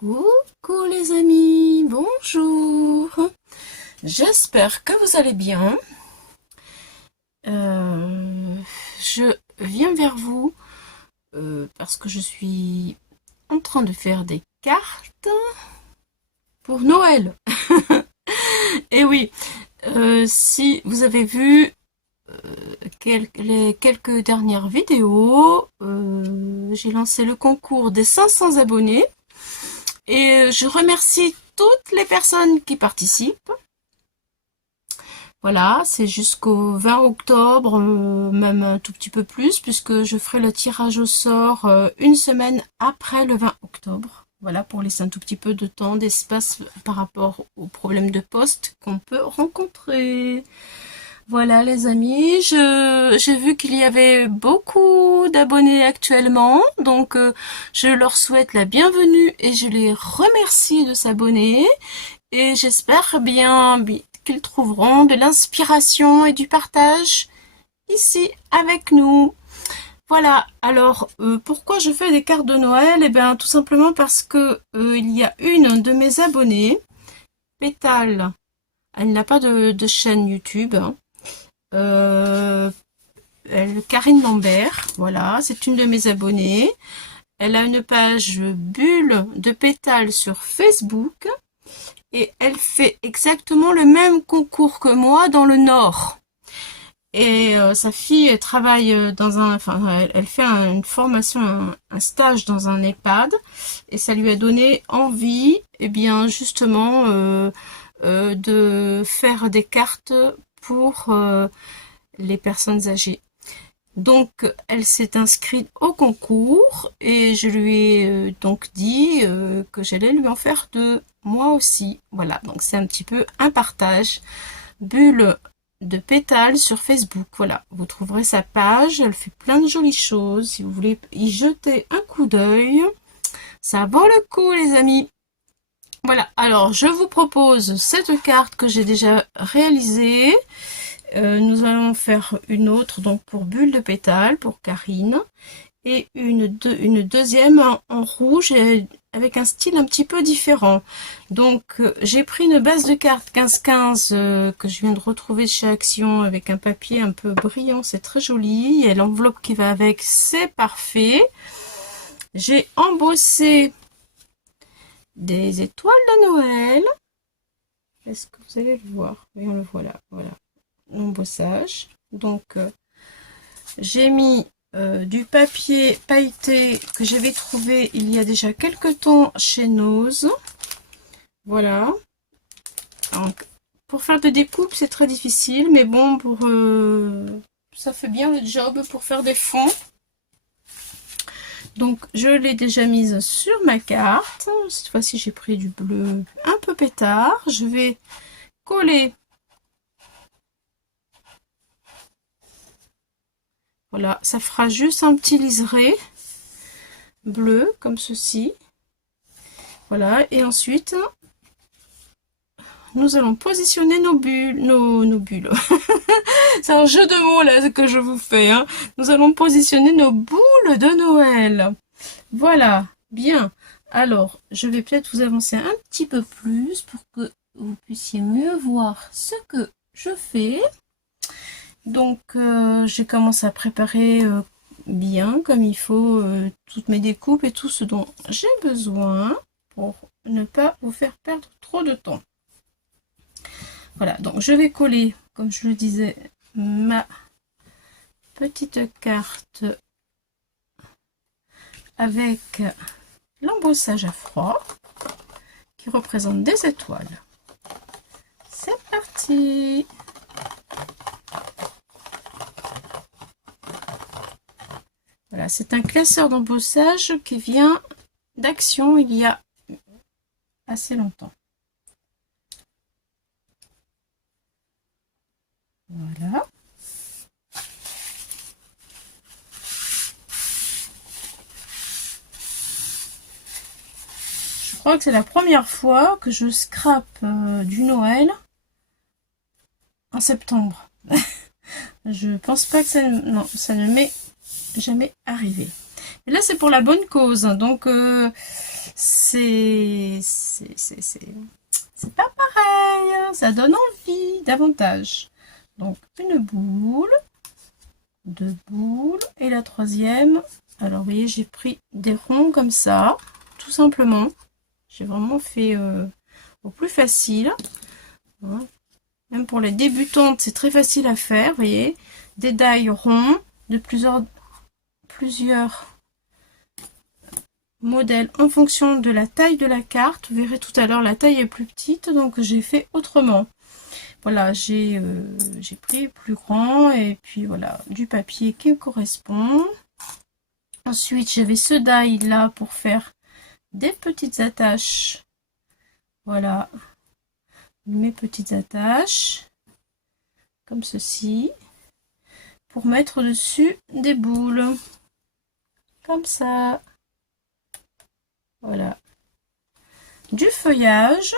Coucou les amis, bonjour. J'espère que vous allez bien. Je viens vers vous parce que je suis en train de faire des cartes pour Noël. Et oui, si vous avez vu les quelques dernières vidéos, j'ai lancé le concours des 500 abonnés. Et je remercie toutes les personnes qui participent. Voilà, c'est jusqu'au 20 octobre, même un tout petit peu plus, puisque je ferai le tirage au sort une semaine après le 20 octobre. Voilà, pour laisser un tout petit peu de temps, d'espace par rapport aux problèmes de poste qu'on peut rencontrer. Voilà les amis, j'ai vu qu'il y avait beaucoup d'abonnés actuellement, donc je leur souhaite la bienvenue et je les remercie de s'abonner et j'espère bien qu'ils trouveront de l'inspiration et du partage ici avec nous. Voilà, alors pourquoi je fais des cartes de Noël? Eh bien tout simplement parce que il y a une de mes abonnées, Pétale, elle n'a pas de chaîne YouTube, hein. Euh, Karine Lambert, voilà, c'est une de mes abonnées. Elle a une page bulle de pétales sur Facebook et elle fait exactement le même concours que moi dans le Nord. Et sa fille travaille dans elle fait une formation, un stage dans un EHPAD et ça lui a donné envie, eh bien justement, de faire des cartes pour les personnes âgées. Donc, elle s'est inscrite au concours et je lui ai donc dit que j'allais lui en faire deux, moi aussi. Voilà, donc c'est un petit peu un partage. Bulle de pétales sur Facebook. Voilà, vous trouverez sa page. Elle fait plein de jolies choses. Si vous voulez y jeter un coup d'œil, ça vaut le coup, les amis. Voilà, alors je vous propose cette carte que j'ai déjà réalisée. Nous allons faire une autre donc pour bulle de pétales pour Karine et une deuxième en rouge avec un style un petit peu différent. Donc j'ai pris une base de cartes 15-15 que je viens de retrouver chez Action avec un papier un peu brillant, c'est très joli, et l'enveloppe qui va avec, c'est parfait. J'ai embossé des étoiles de Noël. Est-ce que vous allez le voir? Oui, on le voit là, voilà. L'embossage. Donc j'ai mis du papier pailleté que j'avais trouvé il y a déjà quelques temps chez Nose. Voilà. Donc, pour faire de découpe, c'est très difficile, mais bon, ça fait bien le job pour faire des fonds. Donc je l'ai déjà mise sur ma carte. Cette fois-ci, j'ai pris du bleu un peu pétard. Je vais coller. Voilà, ça fera juste un petit liseré bleu, comme ceci. Voilà, et ensuite, nous allons positionner nos bulles. Nos bulles. C'est un jeu de mots là que je vous fais, hein. Nous allons positionner nos boules de Noël. Voilà, bien. Alors, je vais peut-être vous avancer un petit peu plus pour que vous puissiez mieux voir ce que je fais. Donc, j'ai commencé à préparer bien, comme il faut, toutes mes découpes et tout ce dont j'ai besoin pour ne pas vous faire perdre trop de temps. Voilà, donc je vais coller, comme je le disais, ma petite carte avec l'embossage à froid qui représente des étoiles. C'est parti! Voilà, c'est un classeur d'embossage qui vient d'Action il y a assez longtemps. Voilà. Je crois que c'est la première fois que je scrape du Noël en septembre. Je pense pas que ça ne m'est jamais arrivé. Et là, c'est pour la bonne cause. Donc, c'est pas pareil, hein. Ça donne envie davantage. Donc une boule, deux boules et la troisième. Alors vous voyez, j'ai pris des ronds comme ça, tout simplement. J'ai vraiment fait au plus facile. Voilà. Même pour les débutantes, c'est très facile à faire, vous voyez. Des die ronds de plusieurs modèles en fonction de la taille de la carte. Vous verrez tout à l'heure, la taille est plus petite, donc j'ai fait autrement. Voilà, j'ai pris plus grand et puis voilà, du papier qui correspond. Ensuite, j'avais ce die là pour faire des petites attaches. Voilà, mes petites attaches, comme ceci, pour mettre dessus des boules, comme ça. Voilà. Du feuillage.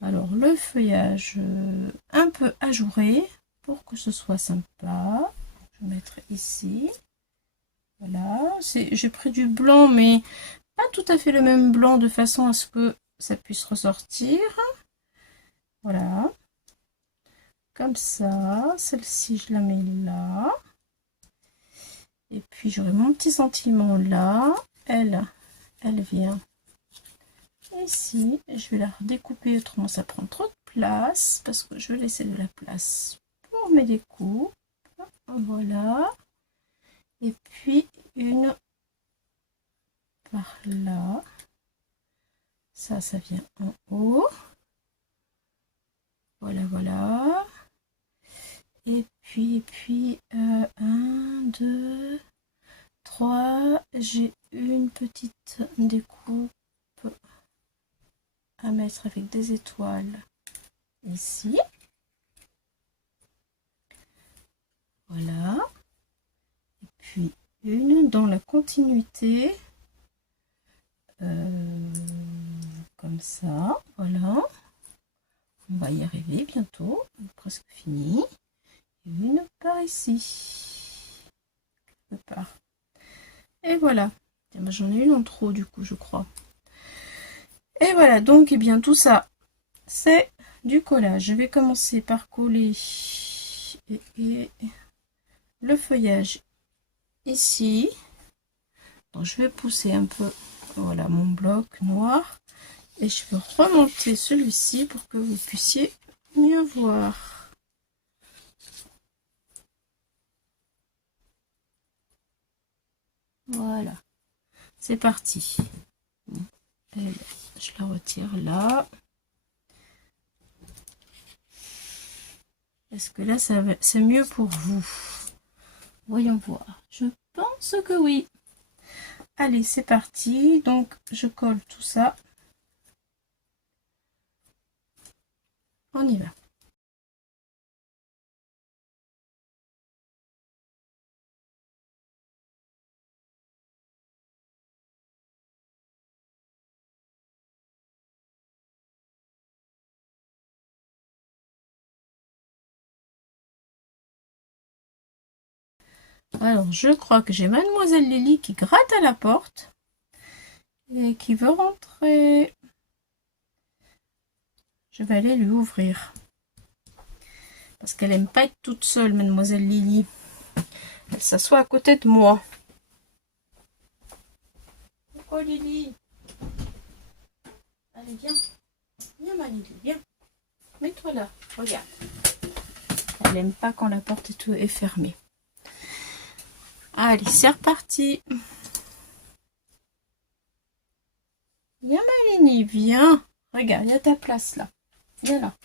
Alors, le feuillage un peu ajouré pour que ce soit sympa. Je vais mettre ici. Voilà. J'ai pris du blanc, mais pas tout à fait le même blanc de façon à ce que ça puisse ressortir. Voilà. Comme ça. Celle-ci, je la mets là. Et puis, j'aurai mon petit sentiment là. Elle vient ici. Je vais la redécouper, autrement ça prend trop de place. Parce que je vais laisser de la place pour mes découpes. Voilà. Et puis, une par là. Ça vient en haut. Voilà, voilà. Et puis 1, 2, 3. J'ai une petite découpe à mettre avec des étoiles ici. Voilà. Et puis une dans la continuité. Comme ça, voilà. On va y arriver bientôt, presque fini. Et une par ici. Quelque part. Et voilà. J'en ai une en trop du coup, je crois. Et voilà, donc, eh bien, tout ça, c'est du collage. Je vais commencer par coller et le feuillage ici. Donc, je vais pousser un peu, voilà, mon bloc noir. Et je vais remonter celui-ci pour que vous puissiez mieux voir. Voilà, c'est parti. Et je la retire là. Est-ce que là, c'est mieux pour vous? Voyons voir. Je pense que oui. Allez, c'est parti. Donc, je colle tout ça. On y va. Alors, je crois que j'ai Mademoiselle Lily qui gratte à la porte et qui veut rentrer. Je vais aller lui ouvrir. Parce qu'elle aime pas être toute seule, Mademoiselle Lily. Elle s'assoit à côté de moi. Oh Lily. Allez, viens. Viens ma Lily, viens. Mets-toi là, regarde. Elle aime pas quand la porte est fermée. Allez, c'est reparti. Viens ma Lily, viens. Regarde, il y a ta place là. Viens là.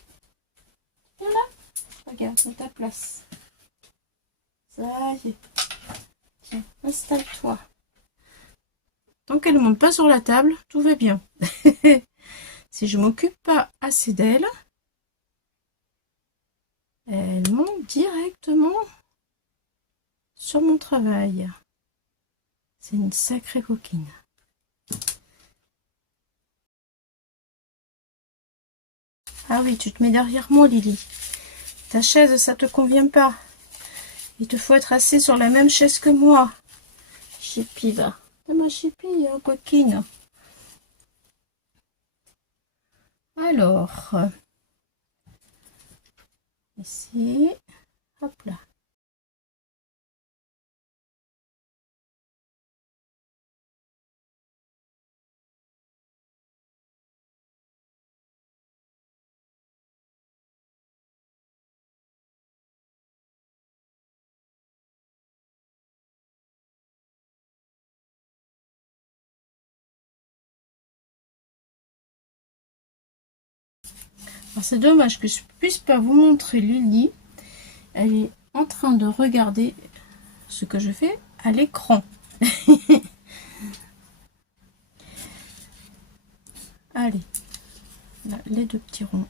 Viens là. Regarde, il y a ta place. Ça y est. Tiens, installe-toi. Tant qu'elle ne monte pas sur la table, tout va bien. Si je m'occupe pas assez d'elle, elle monte directement sur mon travail. C'est une sacrée coquine. Ah oui, tu te mets derrière moi, Lily. Ta chaise, ça te convient pas. Il te faut être assis sur la même chaise que moi. Chippy, va. C'est ma Chippy, hein, coquine. Alors, ici, hop là. C'est dommage que je puisse pas vous montrer Lily. Elle est en train de regarder ce que je fais à l'écran. Allez, là, les deux petits ronds,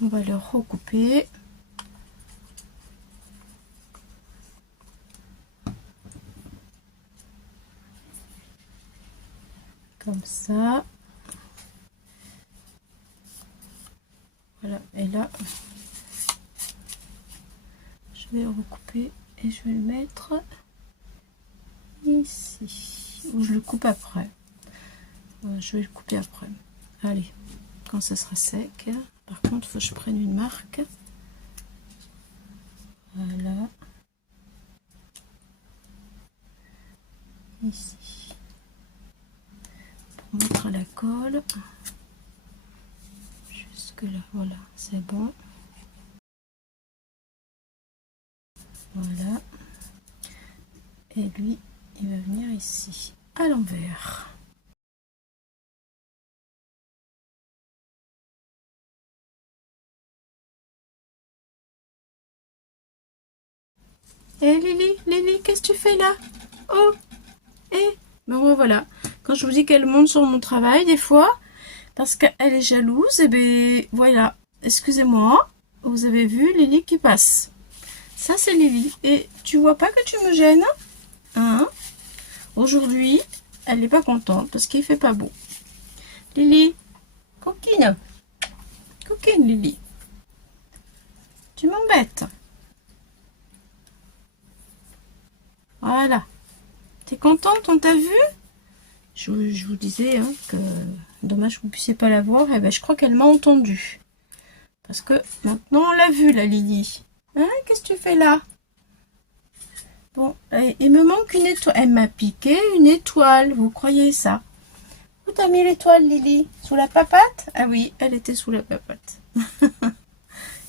on va les recouper. Comme ça. Voilà, et là, je vais recouper et je vais le mettre ici. Ou je le coupe après. Je vais le couper après. Allez, quand ça sera sec. Par contre, il faut que je prenne une marque. Voilà. Ici. Pour mettre à la colle. Jusque là, voilà, c'est bon. Voilà. Et lui, il va venir ici, à l'envers. Eh Lily, qu'est-ce que tu fais là? Oh, ben voilà. Quand je vous dis qu'elle monte sur mon travail, des fois, parce qu'elle est jalouse, et ben voilà. Excusez-moi, vous avez vu Lily qui passe. Ça, c'est Lily. Et tu vois pas que tu me gênes? Hein? Aujourd'hui, elle n'est pas contente parce qu'il fait pas beau. Lily, coquine. Coquine, Lily. Tu m'embêtes. Voilà. T'es contente, on t'a vu? Je vous disais hein, que dommage que vous ne puissiez pas la voir. Eh ben, je crois qu'elle m'a entendu. Parce que maintenant, on l'a vu, la Lily. Hein, qu'est-ce que tu fais là? Bon, il me manque une étoile. Elle m'a piqué une étoile. Vous croyez ça? Où t'as mis l'étoile, Lily? Sous la papate? Ah oui, elle était sous la papate.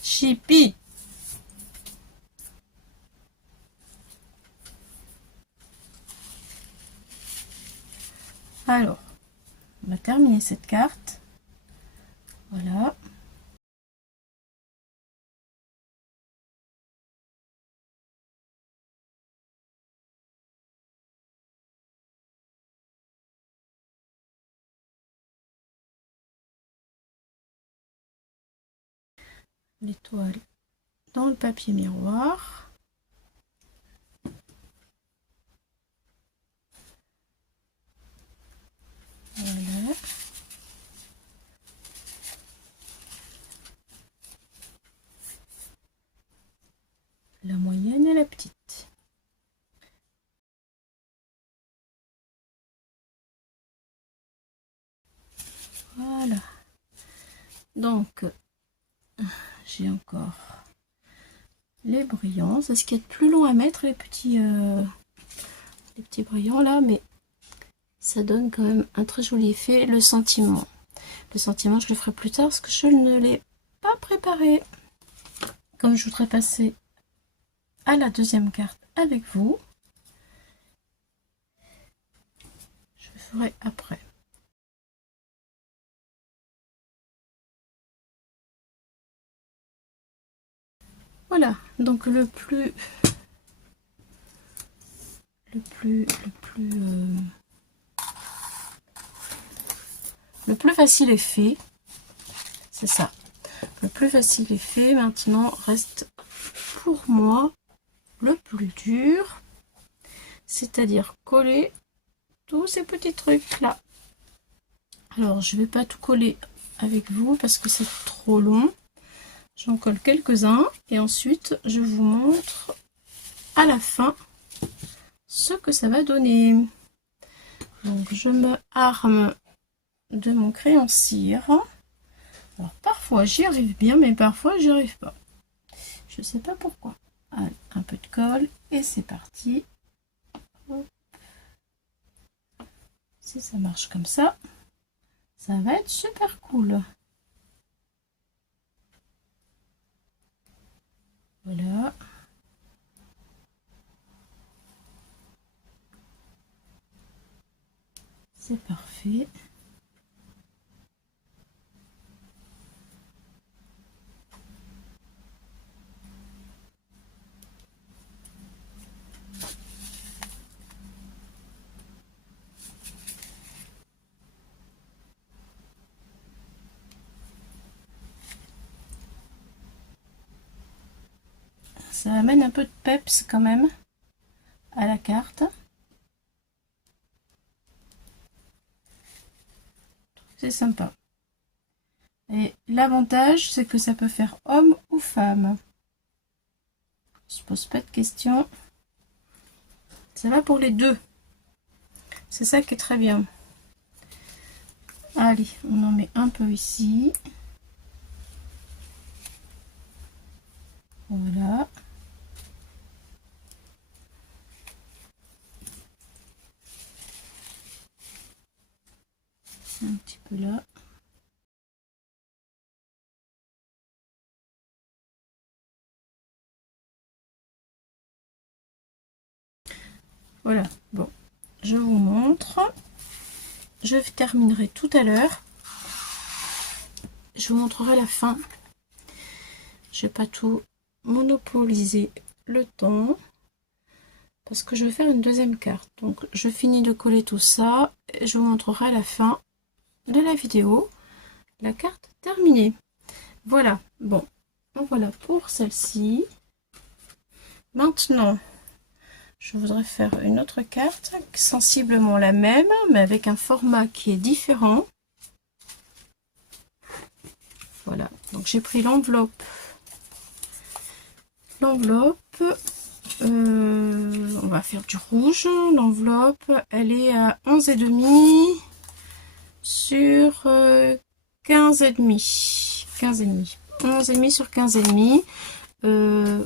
Chippy. Alors, on va terminer cette carte. Voilà. L'étoile dans le papier miroir. Voilà. La moyenne et la petite. Voilà. Donc, j'ai encore les brillants. C'est ce qui est plus long à mettre, les petits brillants là, mais ça donne quand même un très joli effet. Le sentiment. Le sentiment, je le ferai plus tard parce que je ne l'ai pas préparé. Comme je voudrais passer à la deuxième carte avec vous, je le ferai après. Voilà, donc le plus facile est fait. C'est ça. Le plus facile est fait. Maintenant, reste pour moi le plus dur. C'est-à-dire coller tous ces petits trucs là. Alors, je vais pas tout coller avec vous parce que c'est trop long. J'en colle quelques-uns et ensuite je vous montre à la fin ce que ça va donner. Donc je me arme de mon crayon cire Alors parfois j'y arrive bien, mais parfois j'y arrive pas. Je sais pas pourquoi. Allez, un peu de colle et c'est parti. Si ça marche comme ça va être super cool. Voilà. C'est parfait. Ça amène un peu de peps quand même à la carte. C'est sympa. Et l'avantage, c'est que ça peut faire homme ou femme. On se pose pas de questions. Ça va pour les deux. C'est ça qui est très bien. Allez, on en met un peu ici. Voilà. Un petit peu là. Voilà, bon, je vous montre. Je terminerai tout à l'heure. Je vous montrerai la fin. Je vais pas tout monopoliser le temps parce que je vais faire une deuxième carte. Donc je finis de coller tout ça et je vous montrerai à la fin de la vidéo la carte terminée. Voilà, bon, voilà pour celle-ci. Maintenant, je voudrais faire une autre carte, sensiblement la même, mais avec un format qui est différent. Voilà, donc j'ai pris l'enveloppe. L'enveloppe, on va faire du rouge. L'enveloppe, elle est à 11,5 sur 15,5. 15,5. 11,5 sur 15,5.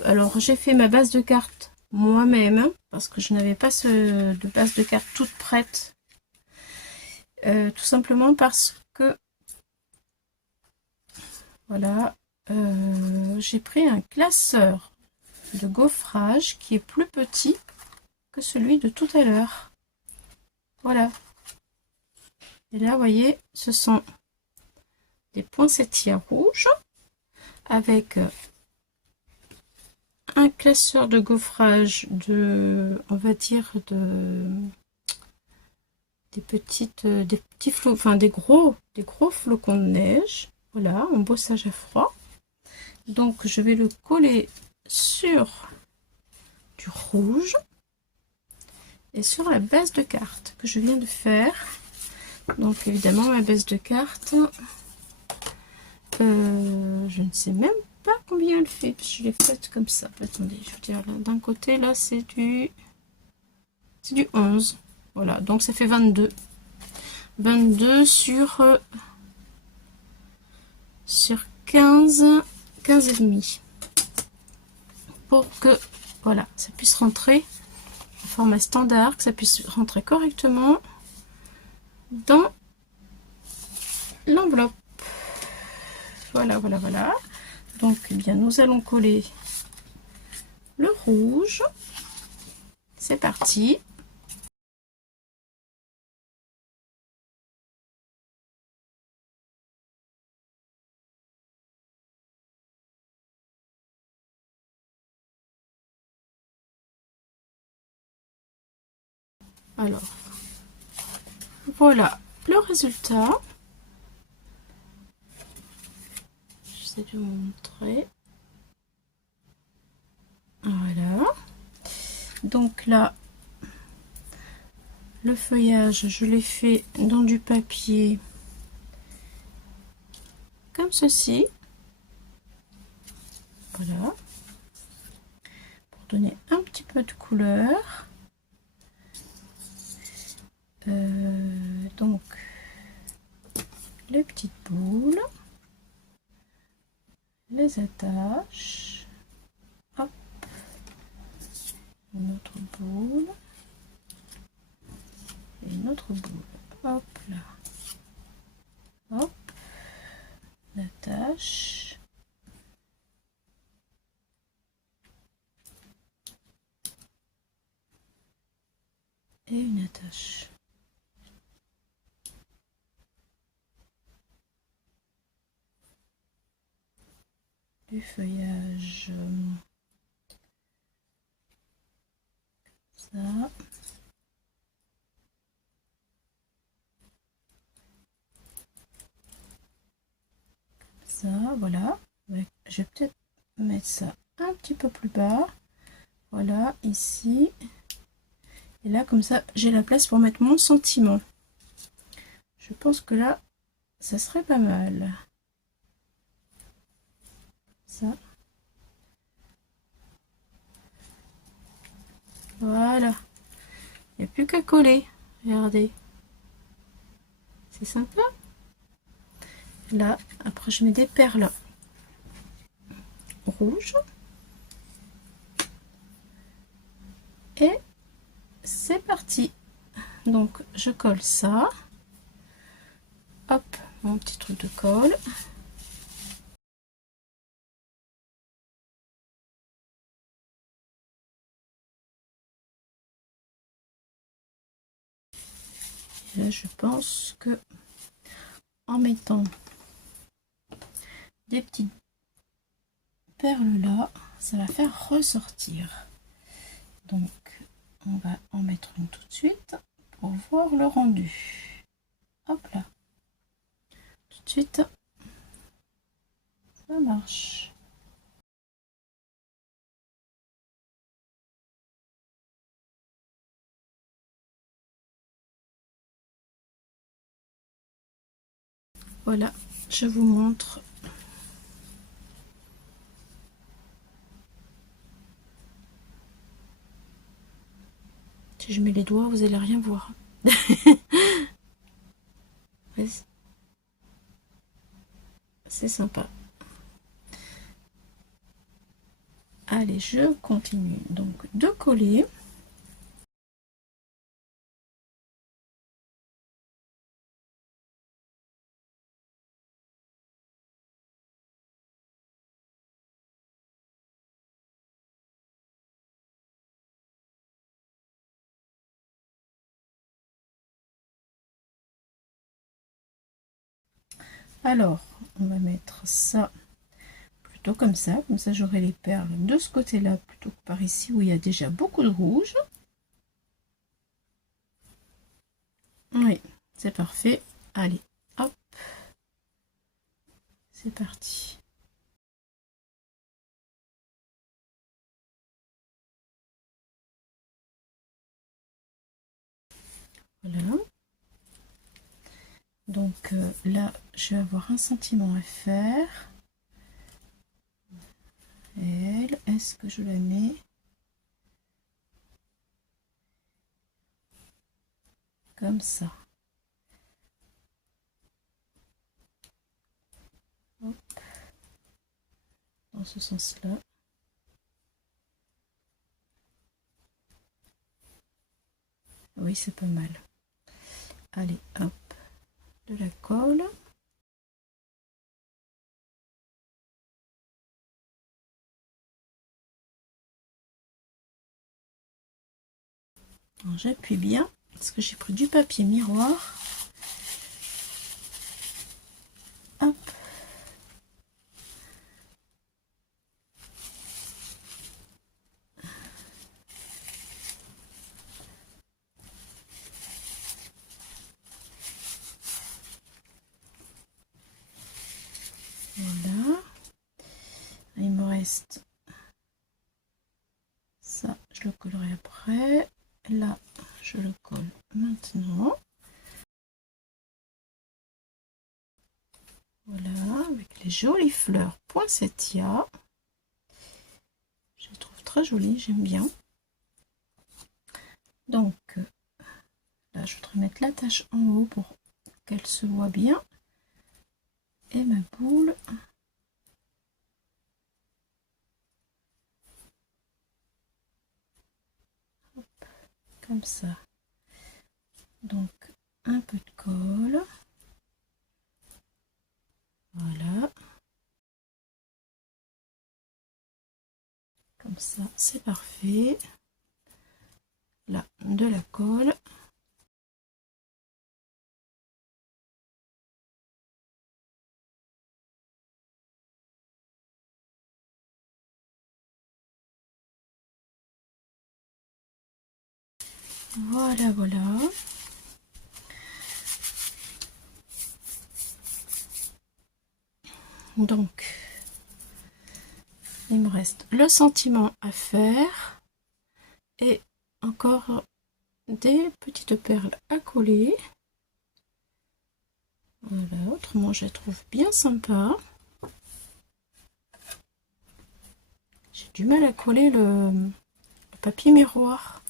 Alors j'ai fait ma base de cartes moi-même parce que je n'avais pas de base de cartes toute prête. Tout simplement parce que voilà, j'ai pris un classeur de gaufrage qui est plus petit que celui de tout à l'heure. Voilà. Et là, vous voyez, ce sont des poinsettias rouges avec un classeur de gaufrage de, on va dire, des petits flots, enfin des gros flocons de neige. Voilà, embossage à froid. Donc, je vais le coller sur du rouge et sur la base de carte que je viens de faire. Donc, évidemment, ma base de carte, je ne sais même pas combien elle fait. Je l'ai faite comme ça. Attendez, je veux dire, d'un côté, là, c'est du 11. Voilà, donc ça fait 22. 22 sur 15 et demi. Pour que, voilà, ça puisse rentrer en format standard, que ça puisse rentrer correctement dans l'enveloppe. Voilà, voilà, voilà. Donc, eh bien, nous allons coller le rouge. C'est parti. Alors, voilà le résultat. J'essaie de vous montrer. Voilà. Donc là, le feuillage, je l'ai fait dans du papier comme ceci. Voilà. Pour donner un petit peu de couleur. Donc, les petites boules. les attache. Hop, une autre boule et une autre boule. Hop là. Hop, l'attache. Et une attache. Du feuillage. Ça. Ça, voilà. Je vais peut-être mettre ça un petit peu plus bas. Voilà, ici. Et là, comme ça, j'ai la place pour mettre mon sentiment. Je pense que là, ça serait pas mal. Ça. Voilà. Il n'y a plus qu'à coller. Regardez. C'est sympa. Là, après, je mets des perles rouges. Et c'est parti. Donc, je colle ça. Hop, mon petit truc de colle. Et là, je pense que en mettant des petites perles là, ça va faire ressortir. Donc, on va en mettre une tout de suite pour voir le rendu. Hop là. Tout de suite, ça marche. Voilà, je vous montre. Si je mets les doigts, vous allez rien voir. C'est sympa. Allez, je continue donc de coller. Alors, on va mettre ça plutôt comme ça j'aurai les perles de ce côté-là plutôt que par ici où il y a déjà beaucoup de rouge. Oui, c'est parfait. Allez, hop, c'est parti. Voilà. Donc là, je vais avoir un sentiment à faire. Elle, est-ce que je la mets comme ça? Hop. Dans ce sens-là. Oui, c'est pas mal. Allez, hop, de la colle. J'appuie bien parce que j'ai pris du papier miroir. Hop. Voilà. Il me reste ça, je le collerai après. Là, je le colle maintenant. Voilà, avec les jolies fleurs poinsettia. Je les trouve très jolies, j'aime bien. Donc, là, je voudrais mettre la tache en haut pour qu'elle se voit bien. Et ma boule. comme ça. Donc un peu de colle, voilà, comme ça c'est parfait. Là, de la colle. Voilà, voilà. Donc, il me reste le sentiment à faire et encore des petites perles à coller. Voilà, autrement je la trouve bien sympa. J'ai du mal à coller le papier miroir.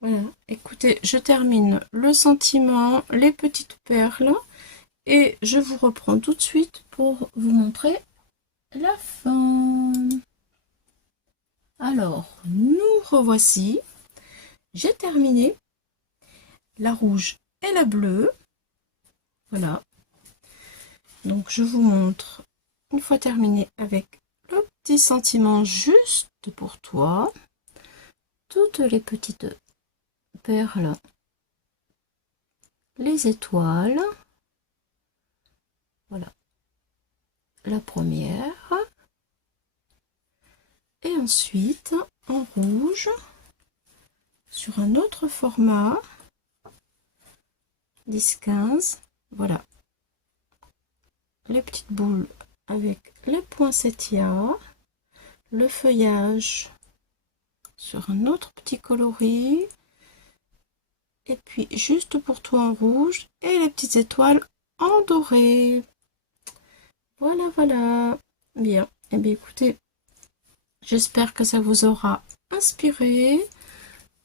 Voilà, écoutez, je termine le sentiment, les petites perles et je vous reprends tout de suite pour vous montrer la fin. Alors, nous revoici. J'ai terminé la rouge et la bleue. Voilà. Donc, je vous montre, une fois terminé avec le petit sentiment juste pour toi, toutes les petites perles, les étoiles. Voilà. La première. Et ensuite, en rouge, sur un autre format, 10-15, voilà, les petites boules avec les poinsettias, le feuillage sur un autre petit coloris, et puis juste pour toi en rouge, et les petites étoiles en doré. Voilà, voilà. Bien, et bien écoutez, j'espère que ça vous aura inspiré,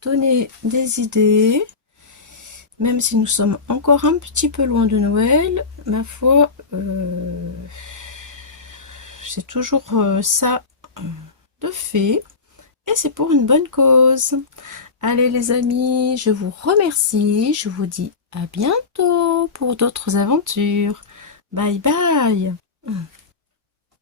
donné des idées. Même si nous sommes encore un petit peu loin de Noël, ma foi, c'est toujours ça de fait. Et c'est pour une bonne cause. Allez les amis, je vous remercie. Je vous dis à bientôt pour d'autres aventures. Bye bye.